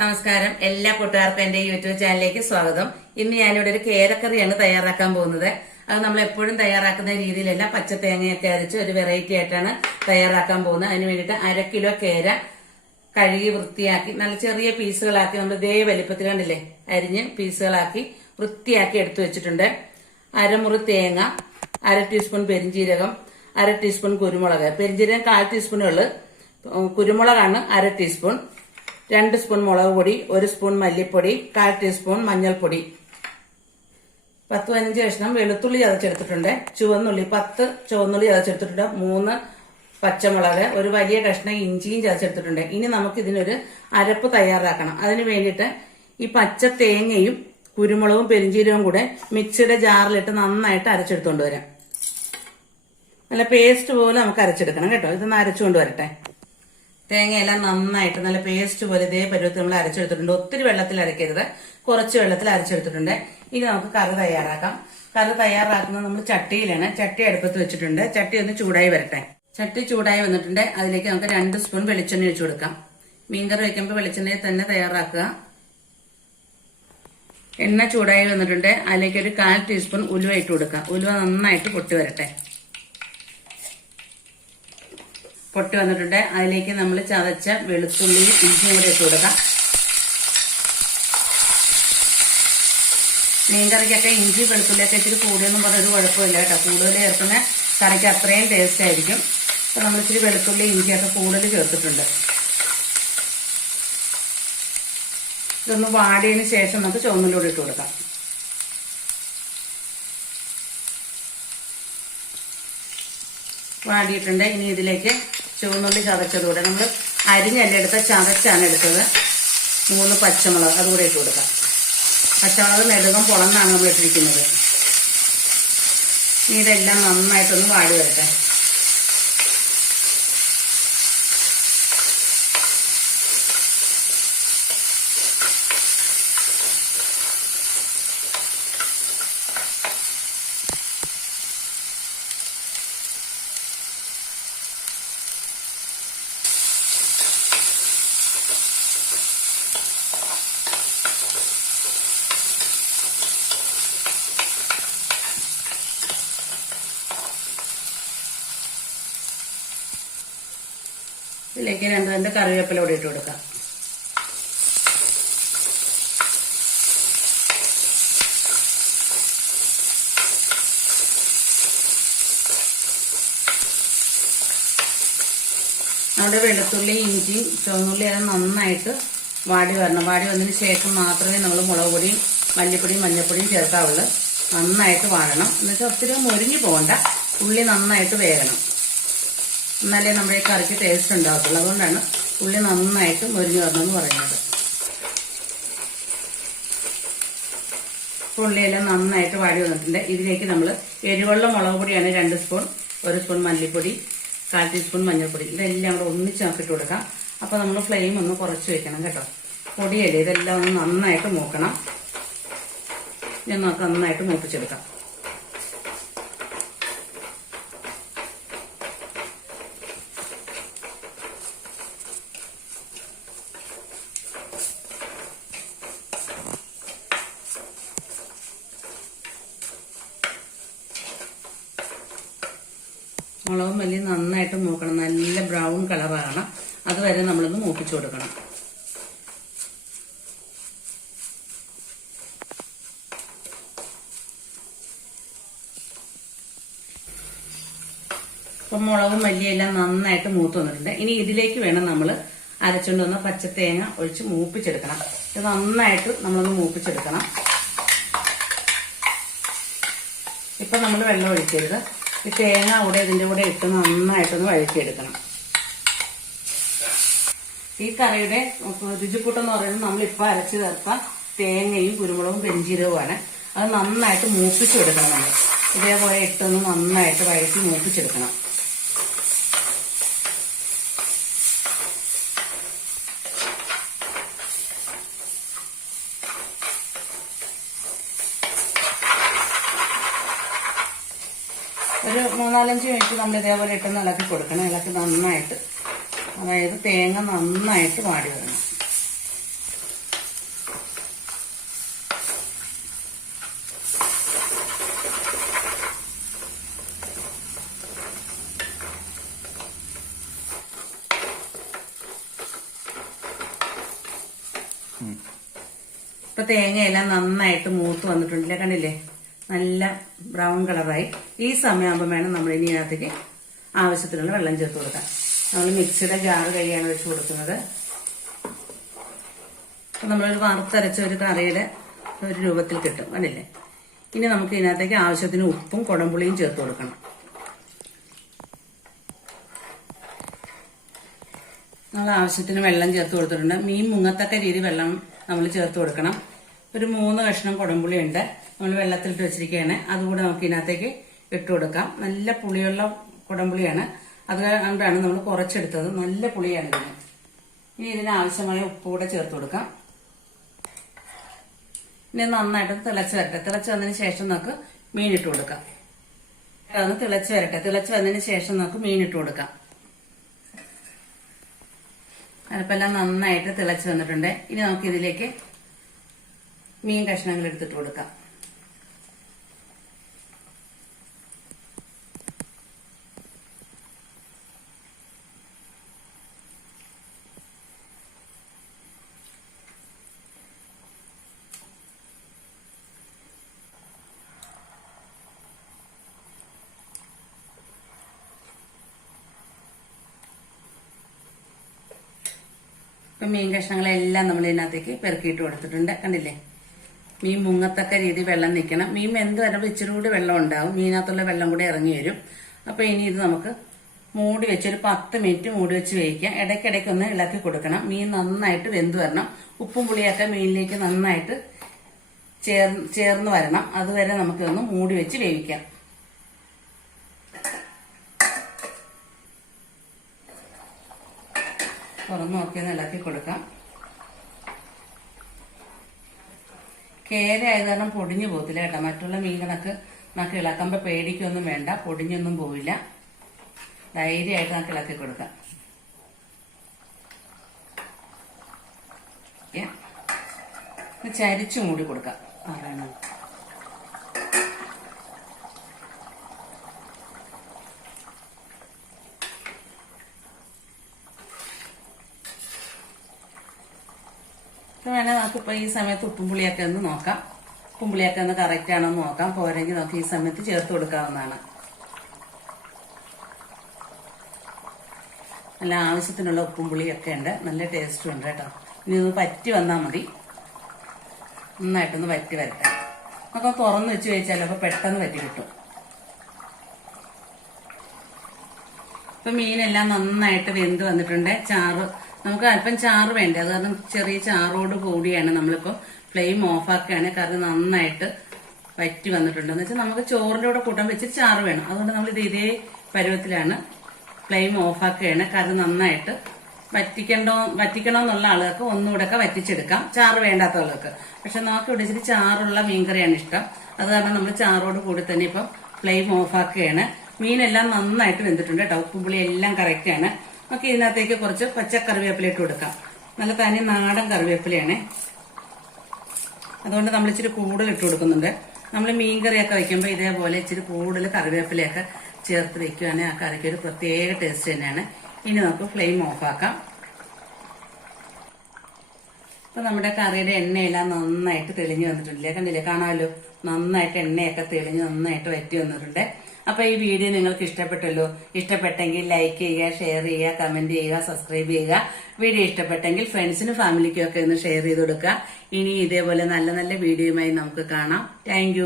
നമസ്കാരം, എല്ലാ കൂട്ടുകാർക്കും എന്റെ യൂട്യൂബ് ചാനലിലേക്ക് സ്വാഗതം. ഇന്ന് ഞാനിവിടെ ഒരു കേരക്കറിയാണ് തയ്യാറാക്കാൻ പോകുന്നത്. അത് നമ്മൾ എപ്പോഴും തയ്യാറാക്കുന്ന രീതിയിലല്ല, പച്ച തേങ്ങയൊക്കെ അരച്ച് ഒരു വെറൈറ്റി ആയിട്ടാണ് തയ്യാറാക്കാൻ പോകുന്നത്. അതിന് വേണ്ടിയിട്ട് 1/2 കിലോ കേര കഴുകി വൃത്തിയാക്കി നല്ല ചെറിയ പീസുകളാക്കി നമ്മൾ ഇതേ വലിപ്പത്തിൽ കണ്ടില്ലേ അരിഞ്ഞ് പീസുകളാക്കി വൃത്തിയാക്കി എടുത്തു വെച്ചിട്ടുണ്ട്. 1/2 മുറി തേങ്ങ, 1/2 ടീസ്പൂൺ പെരിഞ്ജീരകം, 1/2 ടീസ്പൂൺ കുരുമുളക്. പെരിഞ്ജീരകം 1/4 ടീസ്പൂണേ ഉള്ളു, കുരുമുളകാണ് 1/2 ടീസ്പൂൺ, 2 സ്പൂൺ മുളക് പൊടി, 1 സ്പൂൺ മല്ലിപ്പൊടി, 1/4 ടീസ്പൂൺ മഞ്ഞൾപ്പൊടി, 10-15 കഷ്ണം വെളുത്തുള്ളി ചതച്ചെടുത്തിട്ടുണ്ട്, 10 ചുവന്നുള്ളി ചതച്ചെടുത്തിട്ടുണ്ട്, 3 പച്ചമുളക്, ഒരു വലിയ കഷ്ണം ഇഞ്ചിയും ചതച്ചെടുത്തിട്ടുണ്ട്. ഇനി നമുക്ക് ഇതിനൊരു അരപ്പ് തയ്യാറാക്കണം. അതിന് വേണ്ടിയിട്ട് ഈ പച്ച തേങ്ങയും കുരുമുളകും പെരിഞ്ജീരകവും കൂടെ മിക്സിയുടെ ജാറിലിട്ട് നന്നായിട്ട് അരച്ചെടുത്തോണ്ട് വരാം. നല്ല പേസ്റ്റ് പോലെ നമുക്ക് അരച്ചെടുക്കണം കേട്ടോ. ഇതൊന്ന് അരച്ചുകൊണ്ട് വരട്ടെ. തേങ്ങയെല്ലാം നന്നായിട്ട് നല്ല പേസ്റ്റ് പോലെ ഇതേ പരുവത്തിൽ നമ്മൾ അരച്ചെടുത്തിട്ടുണ്ട്. ഒത്തിരി വെള്ളത്തിൽ അരയ്ക്കരുത്, കുറച്ച് വെള്ളത്തിൽ അരച്ചെടുത്തിട്ടുണ്ട്. ഇനി നമുക്ക് കറി തയ്യാറാക്കാം. കറി തയ്യാറാക്കുന്നത് നമ്മൾ ചട്ടിയിലാണ്. ചട്ടി അടുപ്പത്ത് വെച്ചിട്ടുണ്ട്. ചട്ടി ഒന്ന് ചൂടായി വരട്ടെ. ചട്ടി ചൂടായി വന്നിട്ടുണ്ട്. അതിലേക്ക് നമുക്ക് 2 സ്പൂൺ വെളിച്ചെണ്ണ ഒഴിച്ചു കൊടുക്കാം. മീൻകറി വയ്ക്കുമ്പോൾ വെളിച്ചെണ്ണയിൽ തന്നെ തയ്യാറാക്കുക. എണ്ണ ചൂടായി വന്നിട്ടുണ്ട്. അതിലേക്ക് ഒരു 1/4 ടീസ്പൂൺ ഉലുവ ഇട്ട് കൊടുക്കാം. ഉലുവ നന്നായിട്ട് പൊട്ടി വരട്ടെ. പൊട്ടി വന്നിട്ടുണ്ട്. അതിലേക്ക് നമ്മൾ ചതച്ച വെളുത്തുള്ളി ഇഞ്ചിയും കൂടെ ഇട്ട് കൊടുക്കാം. മീൻകറിക്കൊക്കെ ഇഞ്ചി വെളുത്തുള്ളിയൊക്കെ ഇച്ചിരി കൂടിയൊന്നും പറഞ്ഞൊരു കുഴപ്പമില്ല കേട്ടോ. കൂടുതൽ ചേർക്കുന്ന കറിക്ക് അത്രയും ടേസ്റ്റ് ആയിരിക്കും. അപ്പൊ നമ്മൾ ഇച്ചിരി വെളുത്തുള്ളി ഇഞ്ചിയൊക്കെ കൂടുതൽ ചേർത്തിട്ടുണ്ട്. ഇതൊന്ന് വാടിയതിന് ശേഷം നമുക്ക് ചുവന്നുള്ളി ഇട്ട് കൊടുക്കാം. വാടിയിട്ടുണ്ട്. ഇനി ഇതിലേക്ക് ചുവന്നുള്ളി ചതച്ചതുകൂടെ നമ്മൾ അരിഞ്ഞല്ല എടുത്ത ചതച്ചാണ് എടുത്തത്. 3 പച്ചമുളക് അതുകൂടെ ഇട്ട് കൊടുക്കാം. പച്ചമുളക് നെടുകം പൊളന്നാണ് നമ്മൾ ഇട്ടിരിക്കുന്നത്. ഇനി ഇതെല്ലാം നന്നായിട്ടൊന്ന് വാടി വരട്ടെ. ഇതിലേക്ക് 2 കറിവേപ്പില കൂടി ഇട്ട് കൊടുക്കാം. നമ്മുടെ വെളുത്തുള്ളി ഇഞ്ചിയും ചുവന്നുള്ളി എല്ലാം നന്നായിട്ട് വാടി വരണം. വാടി വന്നതിന് ശേഷം മാത്രമേ നമ്മൾ മുളക് പൊടിയും മല്ലിപ്പൊടിയും മഞ്ഞൾപ്പൊടിയും ചേർക്കാവുള്ളൂ. നന്നായിട്ട് വാടണം. എന്നുവെച്ചാൽ ഒത്തിരി മുരിഞ്ഞു പോകണ്ട, ഉള്ളി നന്നായിട്ട് വേകണം. എന്നാലേ നമ്മുടെ ഈ കറിക്ക് ടേസ്റ്റ് ഉണ്ടാകത്തുള്ളൂ. അതുകൊണ്ടാണ് ഉള്ളി നന്നായിട്ട് മുരിഞ്ഞു വരണമെന്ന് പറയുന്നത്. ഉള്ളിയെല്ലാം നന്നായിട്ട് വാടി വന്നിട്ടുണ്ട്. ഇതിലേക്ക് നമ്മൾ എരിവുള്ള മുളക് പൊടിയാണ് 2 സ്പൂൺ, 1 സ്പൂൺ മല്ലിപ്പൊടി, 1/4 ടീസ്പൂൺ മഞ്ഞൾപ്പൊടി, ഇതെല്ലാം കൂടെ ഒന്നിച്ച് നോക്കിയിട്ട് കൊടുക്കാം. അപ്പോൾ നമ്മൾ ഫ്ലെയിം ഒന്ന് കുറച്ച് വെക്കണം കേട്ടോ. പൊടിയല്ലേ, ഇതെല്ലാം ഒന്ന് നന്നായിട്ട് മൂക്കണം. ഞാൻ നമുക്ക് നന്നായിട്ട് മൂപ്പിച്ചെടുക്കാം. മുളകും മല്ലിയും നന്നായിട്ട് മൂക്കണം. നല്ല ബ്രൗൺ കളറാകണം. അതുവരെ നമ്മളൊന്ന് മൂപ്പിച്ചു കൊടുക്കണം. അപ്പം മുളകും മല്ലിയെല്ലാം നന്നായിട്ട് മൂത്ത് വന്നിട്ടുണ്ട്. ഇനി ഇതിലേക്ക് വേണം നമ്മൾ അരച്ചുകൊണ്ട് വന്ന പച്ചത്തേങ്ങ ഒഴിച്ച് മൂപ്പിച്ചെടുക്കണം. ഇത് നന്നായിട്ട് നമ്മളൊന്ന് മൂപ്പിച്ചെടുക്കണം. ഇപ്പം നമ്മൾ വെള്ളം ഒഴിക്കരുത്. ഈ തേങ്ങ കൂടെ ഇതിൻ്റെ കൂടെ ഇട്ട് നന്നായിട്ടൊന്ന് വഴറ്റിയെടുക്കണം. ഈ കറിയുടെ രുചിക്കൂട്ടെന്ന് പറയുന്നത് നമ്മളിപ്പോൾ അരച്ച് ചേർത്ത തേങ്ങയും കുരുമുളകും പെരിഞ്ജീരകവുമാണ്. അത് നന്നായിട്ട് മൂപ്പിച്ചെടുക്കണം. നമ്മൾ ഇതേപോലെ ഇട്ടൊന്ന് നന്നായിട്ട് വഴറ്റി മൂപ്പിച്ചെടുക്കണം. ഒരു 3-4 മിനിറ്റ് നമ്മൾ ഇതേപോലെ ഇട്ടൊന്ന് ഇളക്കി കൊടുക്കണം. ഇളക്കി നന്നായിട്ട്, അതായത് തേങ്ങ നന്നായിട്ട് വാടി വരണം. ഇപ്പൊ തേങ്ങയെല്ലാം നന്നായിട്ട് മൂത്ത് വന്നിട്ടുണ്ടല്ലേ, കണ്ടില്ലേ, നല്ല ബ്രൗൺ കളറായി. ഈ സമയമാകുമ്പോൾ വേണം നമ്മൾ ഇനി അതിനകത്തേക്ക് ആവശ്യത്തിനുള്ള വെള്ളം ചേർത്ത് കൊടുക്കാം. നമ്മൾ മിക്സിയുടെ ജാറ് കഴിയാണ് വെച്ച് കൊടുക്കുന്നത്. അപ്പൊ നമ്മളൊരു വറുത്തരച്ച ഒരു കറിയുടെ ഒരു രൂപത്തിൽ കിട്ടും, കണ്ടില്ലേ. ഇനി നമുക്ക് ഇതിനകത്തേക്ക് ആവശ്യത്തിന് ഉപ്പും കുടംപുളിയും ചേർത്ത് കൊടുക്കണം. നമ്മൾ ആവശ്യത്തിന് വെള്ളം ചേർത്ത് കൊടുത്തിട്ടുണ്ട്. മീൻ മുങ്ങത്തക്ക രീതി വെള്ളം നമ്മൾ ചേർത്ത് കൊടുക്കണം. ഒരു 3 കഷ്ണം കുടംപുളി ഉണ്ട്, നമ്മൾ വെള്ളത്തിലിട്ട് വെച്ചിരിക്കുകയാണ്. അതുകൂടെ നമുക്ക് ഇതിനകത്തേക്ക് ഇട്ട് കൊടുക്കാം. നല്ല പുളിയുള്ള കുടംപുളിയാണ്, അതുകൊണ്ടാണ് നമ്മൾ കുറച്ചെടുത്തത്. നല്ല പുളിയാണ് ഇതിന്. ഇനി ഇതിനാവശ്യമായ ഉപ്പ് കൂടെ ചേർത്ത് കൊടുക്കാം. ഇനി നന്നായിട്ട് തിളച്ച് വരട്ടെ. തിളച്ച് വന്നതിന് ശേഷം നമുക്ക് മീനിട്ട് കൊടുക്കാം. അതൊന്ന് തിളച്ച് വരട്ടെ. തിളച്ച് വന്നതിന് ശേഷം നമുക്ക് മീനിട്ട് കൊടുക്കാം. അരപ്പെല്ലാം നന്നായിട്ട് തിളച്ച് വന്നിട്ടുണ്ട്. ഇനി നമുക്ക് ഇതിലേക്ക് മീൻ കഷ്ണങ്ങൾ എടുത്തിട്ട് കൊടുക്കാം. ഇപ്പം മീൻ കഷ്ണങ്ങളെല്ലാം നമ്മൾ ഇതിനകത്തേക്ക് പെറുക്കിയിട്ട് കൊടുത്തിട്ടുണ്ട്, കണ്ടില്ലേ. മീൻ മുങ്ങത്തക്ക രീതി വെള്ളം നിൽക്കണം. മീൻ വെന്ത് വരുമ്പോൾ ഇച്ചിരി കൂടി വെള്ളം ഉണ്ടാവും, മീനകത്തുള്ള വെള്ളം കൂടി ഇറങ്ങി വരും. അപ്പൊ ഇനി ഇത് നമുക്ക് മൂടി വെച്ച് ഒരു 10 മിനിറ്റ് മൂടി വെച്ച് വേവിക്കാം. ഇടയ്ക്കിടയ്ക്ക് ഒന്ന് ഇളക്കി കൊടുക്കണം. മീൻ നന്നായിട്ട് വെന്ത് വരണം. ഉപ്പും പുളിയൊക്കെ മീനിലേക്ക് നന്നായിട്ട് ചേർന്ന് വരണം. അതുവരെ നമുക്കൊന്ന് മൂടി വെച്ച് വേവിക്കാം. തുറന്ന് നോക്കിയൊന്ന് ഇളക്കി കൊടുക്കാം. കേര ആയത് കാരണം പൊടിഞ്ഞു പോകത്തില്ല കേട്ടോ. മറ്റുള്ള മീനുകളൊക്കെ നമുക്ക് ഇളക്കുമ്പോൾ പേടിക്കൊന്നും വേണ്ട, പൊടിഞ്ഞൊന്നും പോവില്ല. ധൈര്യമായിട്ട് നമുക്ക് ഇളക്കി കൊടുക്കാം. ചരിച്ചു മൂടി കൊടുക്കാം. വേണേൽ നമുക്കിപ്പോൾ ഈ സമയത്ത് ഉപ്പും പുളിയൊക്കെ ഒന്ന് നോക്കാം. ഉപ്പും പുളിയൊക്കെ ഒന്ന് കറക്റ്റ് ആണോ എന്ന് നോക്കാം. പോരെങ്കിൽ നമുക്ക് ഈ സമയത്ത് ചേർത്ത് കൊടുക്കാവുന്നതാണ്. നല്ല ആവശ്യത്തിനുള്ള ഉപ്പും പുളിയൊക്കെ ഉണ്ട്, നല്ല ടേസ്റ്റും ഉണ്ട് കേട്ടോ. ഇനി ഒന്ന് പറ്റി വന്നാൽ മതി. നന്നായിട്ടൊന്ന് വറ്റി വരട്ടെ. നമുക്ക് തുറന്ന് വെച്ച് കഴിച്ചാൽ അപ്പോൾ പെട്ടെന്ന് വറ്റി കിട്ടും. ഇപ്പൊ മീനെല്ലാം നന്നായിട്ട് വെന്ത് വന്നിട്ടുണ്ട്. ചാറ് നമുക്ക് അല്പം ചാറ് വേണ്ടേ, അത് കാരണം ചെറിയ ചാറോട് കൂടിയാണ് നമ്മളിപ്പോൾ ഫ്ലെയിം ഓഫാക്കുകയാണ്. കറി നന്നായിട്ട് വറ്റി വന്നിട്ടുണ്ട്. എന്ന് വെച്ചാൽ നമുക്ക് ചോറിന്റെ കൂടെ കൂട്ടാൻ വെച്ചിട്ട് ചാറ് വേണം. അതുകൊണ്ട് നമ്മൾ ഇതേ പരുവത്തിലാണ് ഫ്ലെയിം ഓഫാക്കുകയാണ്. കറി നന്നായിട്ട് വറ്റിക്കണമെന്നുള്ള ആളുകൾക്ക് ഒന്നുകൂടെ ഒക്കെ വറ്റിച്ചെടുക്കാം, ചാറ് വേണ്ടാത്ത ആളുകൾക്ക്. പക്ഷെ നമുക്ക് ഇവിടെ ഇച്ചിരി ചാറുള്ള മീൻകറിയാണ് ഇഷ്ടം. അത് കാരണം നമ്മൾ ചാറോട് കൂടി തന്നെ ഇപ്പം ഫ്ലെയിം ഓഫാക്കുകയാണ്. മീനെല്ലാം നന്നായിട്ട് വെന്തിട്ടുണ്ട് കേട്ടോ. ഉപ്പും പുളി എല്ലാം കറക്റ്റാണ്. നമുക്ക് ഇതിനകത്തേക്ക് കുറച്ച് പച്ച കറിവേപ്പില ഇട്ട് കൊടുക്കാം. നല്ല തനി നാടൻ കറിവേപ്പിലയാണ്, അതുകൊണ്ട് നമ്മൾ ഇച്ചിരി കൂടുതൽ ഇട്ട് കൊടുക്കുന്നുണ്ട്. നമ്മൾ മീൻകറിയൊക്കെ വയ്ക്കുമ്പോൾ ഇതേപോലെ ഇച്ചിരി കൂടുതൽ കറിവേപ്പിലയൊക്കെ ചേർത്ത് വെക്കുകയാണെങ്കിൽ ആ കറിക്ക് ഒരു പ്രത്യേക ടേസ്റ്റ് തന്നെയാണ്. ഇനി നമുക്ക് ഫ്ലെയിം ഓഫാക്കാം. അപ്പൊ നമ്മുടെ കറിയുടെ എണ്ണയെല്ലാം നന്നായിട്ട് തെളിഞ്ഞു വന്നിട്ടില്ലേ, കണ്ടില്ലേ, കാണാമല്ലോ. നന്നായിട്ട് എണ്ണയൊക്കെ തെളിഞ്ഞ് നന്നായിട്ട് വറ്റി വന്നിട്ടുണ്ട്. അപ്പൊ ഈ വീഡിയോ നിങ്ങൾക്ക് ഇഷ്ടപ്പെട്ടല്ലോ. ഇഷ്ടപ്പെട്ടെങ്കിൽ ലൈക്ക് ചെയ്യുക, ഷെയർ ചെയ്യുക, കമന്റ് ചെയ്യുക, സബ്സ്ക്രൈബ് ചെയ്യുക. വീഡിയോ ഇഷ്ടപ്പെട്ടെങ്കിൽ ഫ്രണ്ട്സിനും ഫാമിലിക്കും ഒക്കെ ഒന്ന് ഷെയർ ചെയ്ത് കൊടുക്കുക. ഇനി ഇതേപോലെ നല്ല നല്ല വീഡിയോയുമായി നമുക്ക് കാണാം. താങ്ക്